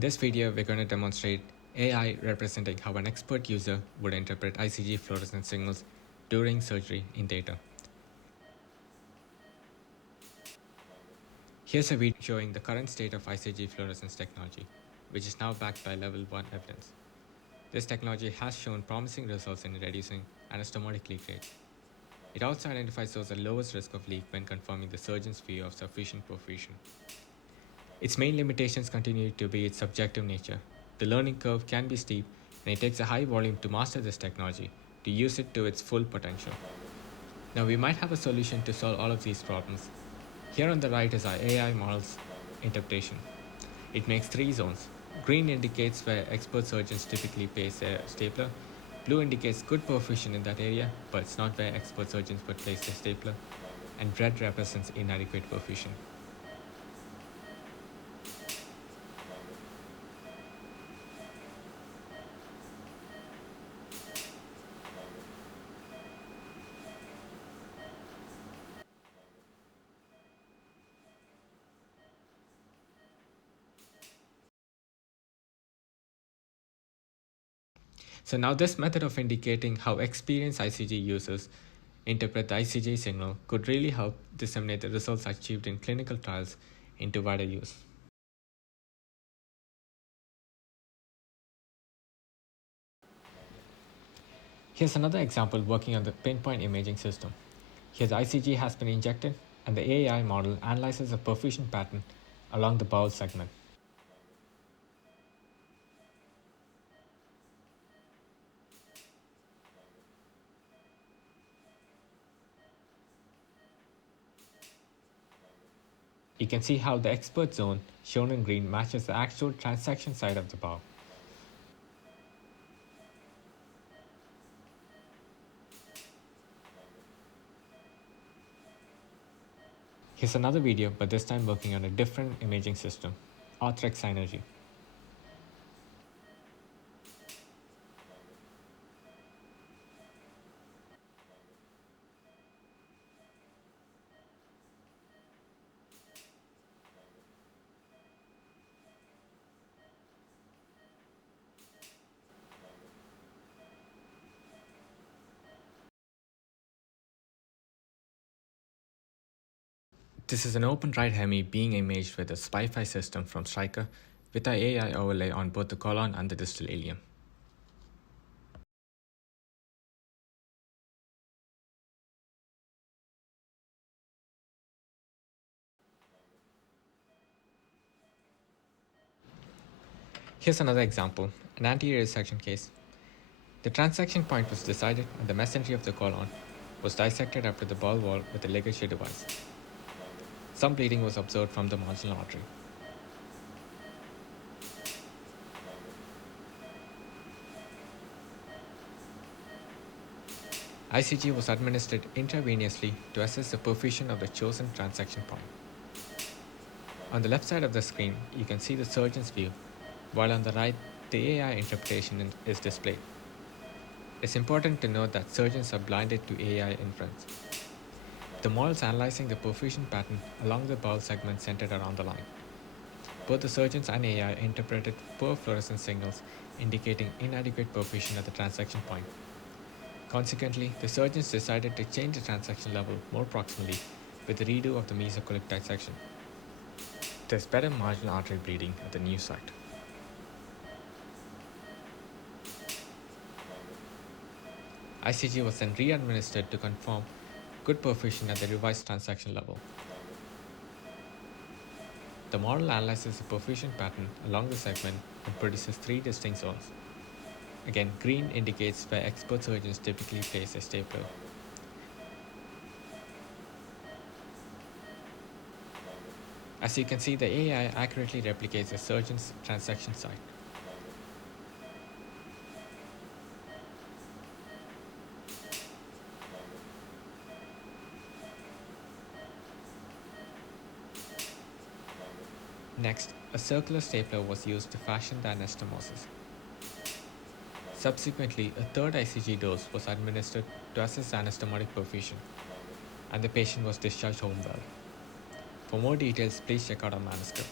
In this video, we're going to demonstrate AI representing how an expert user would interpret ICG fluorescence signals during surgery in data. Here's a video showing the current state of ICG fluorescence technology, which is now backed by level 1 evidence. This technology has shown promising results in reducing anastomotic leak rate. It also identifies those at lowest risk of leak when confirming the surgeon's view of sufficient perfusion. Its main limitations continue to be its subjective nature. The learning curve can be steep, and it takes a high volume to master this technology to use it to its full potential. Now, we might have a solution to solve all of these problems. Here on the right is our AI model's interpretation. It makes 3 zones. Green indicates where expert surgeons typically place their stapler. Blue indicates good perfusion in that area, but it's not where expert surgeons would place their stapler. And red represents inadequate perfusion. So now this method of indicating how experienced ICG users interpret the ICG signal could really help disseminate the results achieved in clinical trials into wider use. Here's another example working on the pinpoint imaging system. Here the ICG has been injected and the AI model analyzes a perfusion pattern along the bowel segment. You can see how the expert zone, shown in green, matches the actual transaction side of the bowel. Here's another video, but this time working on a different imaging system, Arthrex Synergy. This is an open right hemi being imaged with a SPI-5 system from Stryker with our AI overlay on both the colon and the distal ileum. Here's another example, an anterior resection case. The transection point was decided and the mesentery of the colon was dissected after the bowel wall with a ligature device. Some bleeding was observed from the marginal artery. ICG was administered intravenously to assess the perfusion of the chosen transection point. On the left side of the screen, you can see the surgeon's view, while on the right, the AI interpretation is displayed. It's important to note that surgeons are blinded to AI inference. The model is analyzing the perfusion pattern along the bowel segment centered around the line. Both the surgeons and AI interpreted poor fluorescence signals indicating inadequate perfusion at the transection point. Consequently, the surgeons decided to change the transection level more proximally with the redo of the mesocolic dissection. There's better marginal artery bleeding at the new site. ICG was then re-administered to confirm good perfusion at the revised transaction level. The model analyzes the perfusion pattern along the segment and produces 3 distinct zones. Again, green indicates where expert surgeons typically place a stapler. As you can see, the AI accurately replicates a surgeon's transaction site. Next, a circular stapler was used to fashion the anastomosis. Subsequently, a third ICG dose was administered to assess anastomotic perfusion, and the patient was discharged home well. For more details, please check out our manuscript.